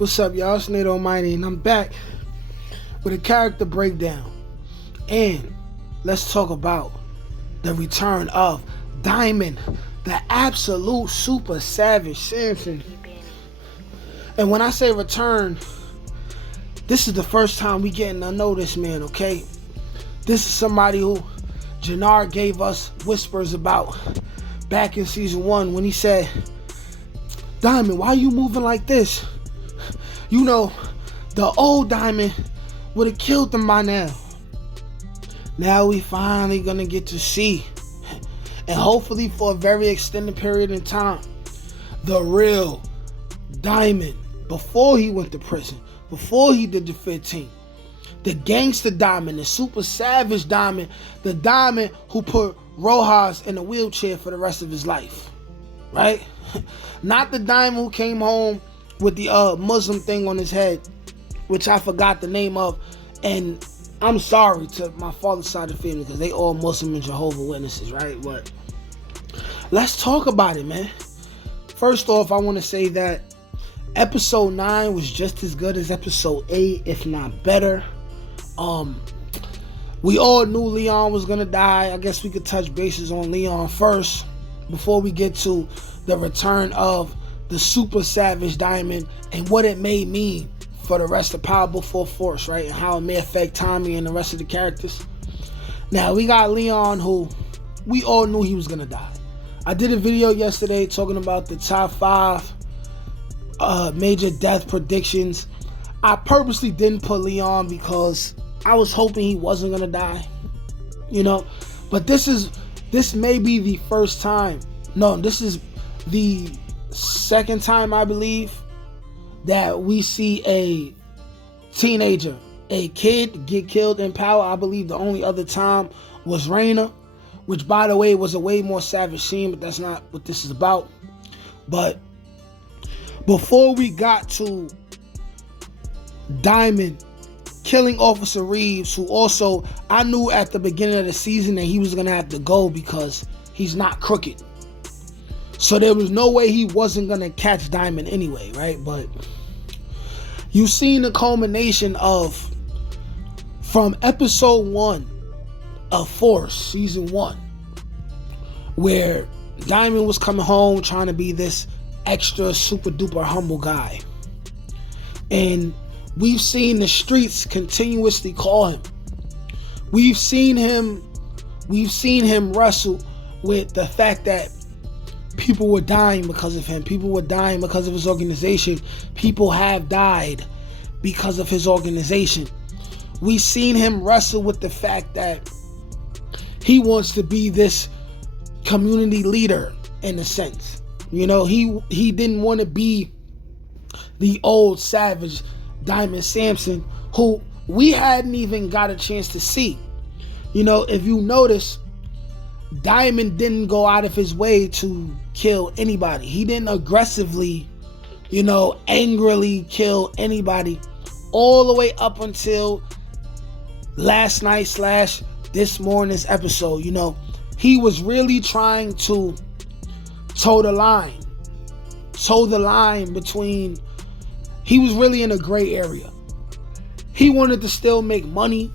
What's up, y'all? It's Nate Almighty, and I'm back with a character breakdown. And let's talk about the return of Diamond, the absolute super savage Sampson. And when I say return, this is the first time we getting to know this man, okay? This is somebody who Jannard gave us whispers about back in season 1 when he said, Diamond, why are you moving like this? You know, the old Diamond would have killed them by now. Now we finally gonna get to see, and hopefully for a very extended period in time, the real Diamond before he went to prison, before he did the 15. The gangster Diamond, the super savage Diamond, the Diamond who put Rojas in a wheelchair for the rest of his life, right? Not the Diamond who came home with the Muslim thing on his head, which I forgot the name of, and I'm sorry to my father's side of the family because they all Muslim and Jehovah's Witnesses, right? But let's talk about it, man. First off, I want to say that episode 9 was just as good as episode 8, if not better. We all knew Leon was gonna die. I guess we could touch bases on Leon first before we get to the return of the super savage Diamond and what it may mean for the rest of Power Before Force, right? And how it may affect Tommy and the rest of the characters. Now, we got Leon, who we all knew he was gonna die. I did a video yesterday talking about the top 5 major death predictions. I purposely didn't put Leon because I was hoping he wasn't gonna die, you know. But this may be the first time. No, this is the second time, I believe, that we see a teenager, a kid, get killed in Power. I believe the only other time was Raina, which, by the way, was a way more savage scene, but that's not what this is about. But before we got to Diamond killing Officer Reeves, who also, I knew at the beginning of the season that he was going to have to go because he's not crooked. So there was no way he wasn't going to catch Diamond anyway, right? But you've seen the culmination of, from episode 1 of Force, season 1, where Diamond was coming home trying to be this extra super duper humble guy. And we've seen the streets continuously call him. We've seen him wrestle with the fact that people were dying because of him. People were dying because of his organization. People have died because of his organization. We've seen him wrestle with the fact that he wants to be this community leader in a sense. You know, he didn't want to be the old savage Diamond Sampson, who we hadn't even got a chance to see. You know, if you notice, Diamond didn't go out of his way to kill anybody. He didn't aggressively, you know, angrily kill anybody all the way up until last night / this morning's episode. You know, he was really trying to toe the line between, he was really in a gray area. He wanted to still make money,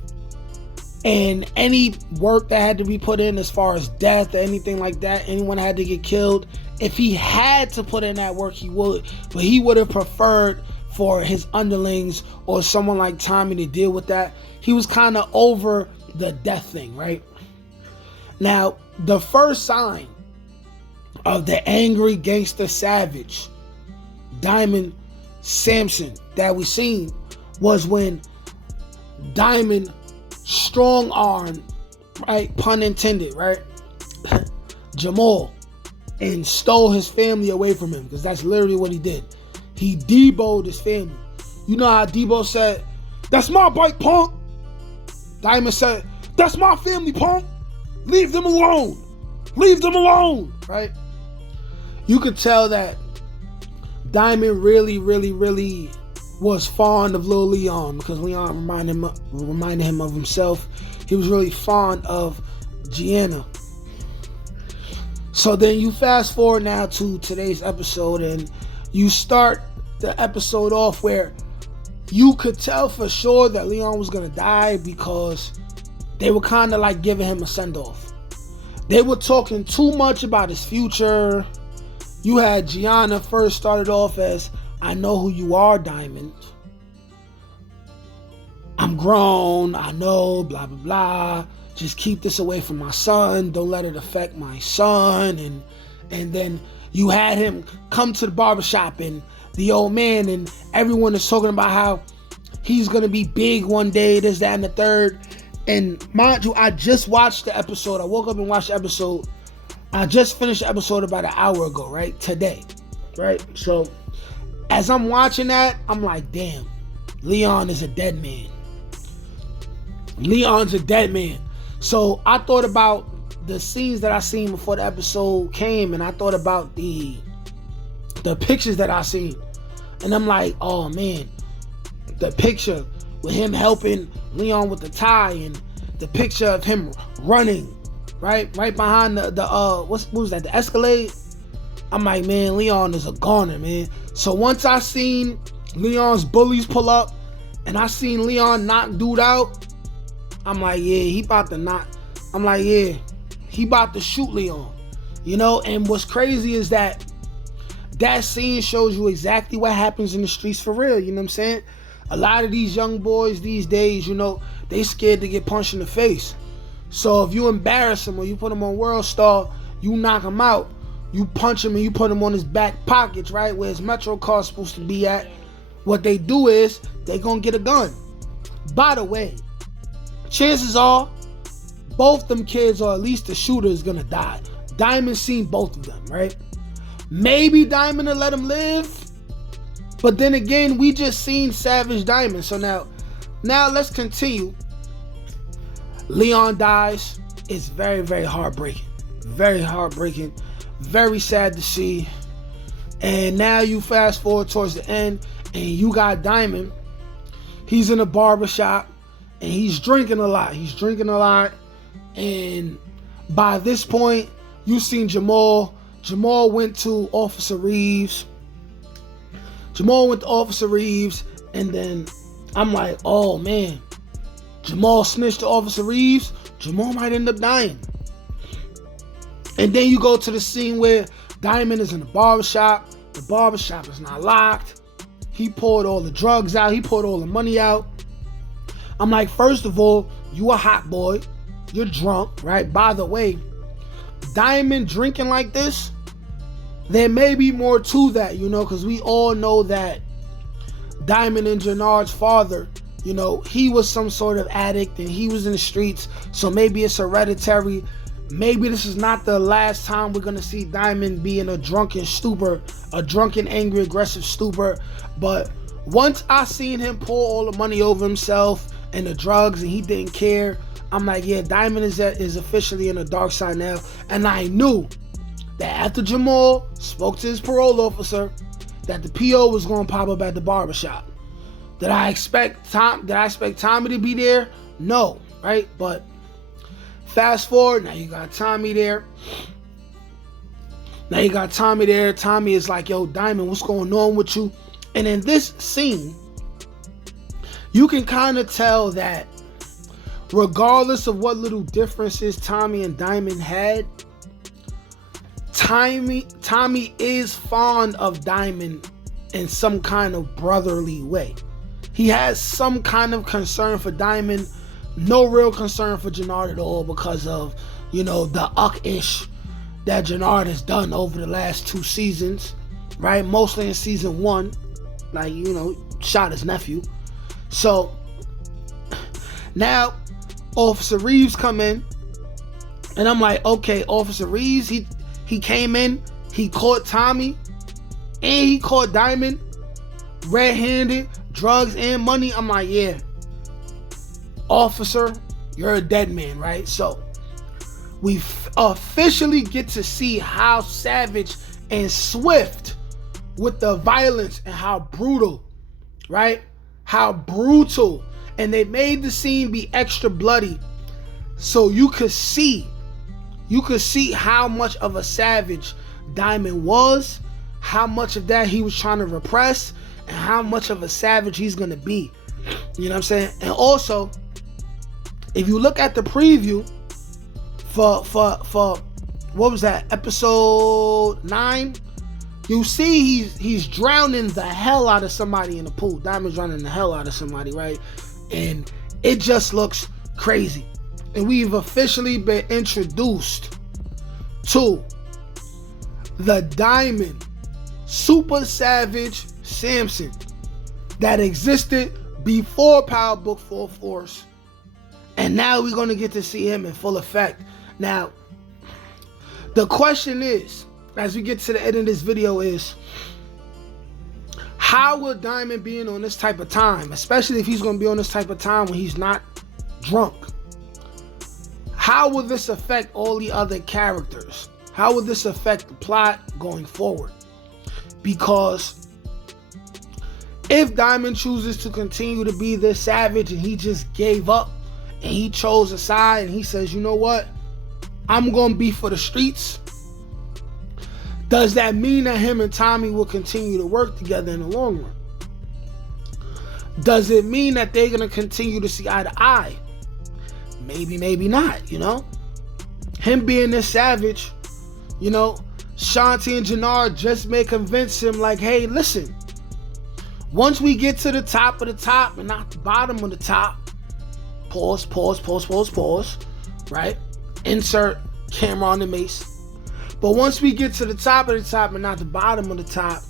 and any work that had to be put in as far as death or anything like that, anyone had to get killed, if he had to put in that work, he would. But he would have preferred for his underlings or someone like Tommy to deal with that. He was kind of over the death thing, right? Now, the first sign of the angry gangster savage Diamond Sampson that we seen was when Diamond strong arm, right, pun intended, right, Jamal, and stole his family away from him, because that's literally what he did. He Debo'd his family. You know how Debo said, "That's my bike, punk." Diamond said, "That's my family, punk. Leave them alone. Leave them alone," right? You could tell that Diamond really was fond of Lil Leon, because Leon reminded him of himself. He was really fond of Gianna. So then you fast forward now to today's episode, and you start the episode off where you could tell for sure that Leon was gonna die because they were kind of like giving him a send-off. They were talking too much about his future. You had Gianna first started off as, I know who you are, Diamond. I'm grown, I know, blah, blah, blah. Just keep this away from my son. Don't let it affect my son. And then you had him come to the barbershop and the old man and everyone is talking about how he's going to be big one day, this, that, and the third. And mind you, I just watched the episode. I woke up and watched the episode. I just finished the episode about an hour ago, right? Today, right? So as I'm watching that, I'm like, damn, Leon is a dead man. Leon's a dead man. So I thought about the scenes that I seen before the episode came, and I thought about the pictures that I seen. And I'm like, oh man, the picture with him helping Leon with the tie, and the picture of him running, right behind the what was that, the Escalade? I'm like, man, Leon is a goner, man. So once I seen Leon's bullies pull up, and I seen Leon knock dude out, I'm like, yeah, he about to knock. I'm like, yeah, he about to shoot Leon, you know. And what's crazy is that scene shows you exactly what happens in the streets for real. You know what I'm saying? A lot of these young boys these days, you know, they scared to get punched in the face. So if you embarrass him or you put him on World Star, you knock him out, you punch him and you put him on his back pockets, right, where his Metro car's supposed to be at. What they do is they gonna get a gun. By the way, chances are both them kids, or at least the shooter, is gonna die. Diamond seen both of them, right? Maybe Diamond will let him live, but then again, we just seen Savage Diamond. So now let's continue. Leon dies. It's very, very heartbreaking. Very heartbreaking. Very sad to see. And now you fast forward towards the end, and you got Diamond. He's in a barbershop, and he's drinking a lot. And by this point, you seen Jamal. Jamal went to Officer Reeves. And then I'm like, oh man, Jamal snitched to Officer Reeves. Jamal might end up dying. And then you go to the scene where Diamond is in the barbershop. The barbershop is not locked. He poured all the drugs out. He poured all the money out. I'm like, first of all, you a hot boy. You're drunk, right? By the way, Diamond drinking like this, there may be more to that, you know, because we all know that Diamond and Jannard's father, you know, he was some sort of addict and he was in the streets. So maybe it's hereditary. Maybe this is not the last time we're going to see Diamond be in a drunken stupor, a drunken, angry, aggressive stupor. But once I seen him pour all the money over himself and the drugs and he didn't care, I'm like, yeah, Diamond is officially in the dark side now. And I knew that after Jamal spoke to his parole officer, that the PO was going to pop up at the barbershop. Did I expect Tommy to be there? No, right? But fast forward, now you got Tommy there. Tommy is like, yo, Diamond, what's going on with you? And in this scene, you can kind of tell that regardless of what little differences Tommy and Diamond had, Tommy is fond of Diamond in some kind of brotherly way. He has some kind of concern for Diamond, no real concern for Jannard at all because of, you know, the uck-ish that Jannard has done over the last 2 seasons, right? Mostly in season 1, like, you know, shot his nephew. So now Officer Reeves come in, and I'm like, okay, Officer Reeves, he came in, he caught Tommy, and he caught Diamond red-handed, drugs and money. I'm like, yeah, officer, you're a dead man, right? So we officially get to see how savage and swift with the violence and how brutal, right? How brutal. And they made the scene be extra bloody so you could see how much of a savage Diamond was, how much of that he was trying to repress, and how much of a savage he's gonna be. You know what I'm saying? And also, if you look at the preview for what was that, episode 9, you see he's drowning the hell out of somebody in the pool. Diamond's drowning the hell out of somebody, right? And it just looks crazy. And we've officially been introduced to the Diamond Super Savage Sampson that existed before Power Book 4 Force. And now we're going to get to see him in full effect. Now, the question is, as we get to the end of this video, is how will Diamond be on this type of time, especially if he's going to be on this type of time when he's not drunk? How will this affect all the other characters? How will this affect the plot going forward? Because if Diamond chooses to continue to be this savage and he just gave up and he chose a side and he says, you know what, I'm going to be for the streets, does that mean that him and Tommy will continue to work together in the long run? Does it mean that they're going to continue to see eye to eye? Maybe, maybe not, you know? Him being this savage, you know, Shanti and Jannar just may convince him like, hey, listen, once we get to the top of the top and not the bottom of the top, pause, right? Insert camera on the mace. But once we get to the top of the top and not the bottom of the top,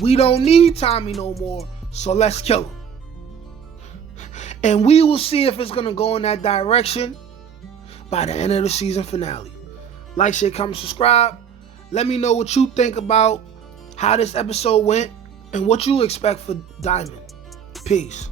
we don't need Tommy no more, so let's kill him. And we will see if it's going to go in that direction by the end of the season finale. Like, share, comment, subscribe. Let me know what you think about how this episode went and what you expect for Diamond. Peace.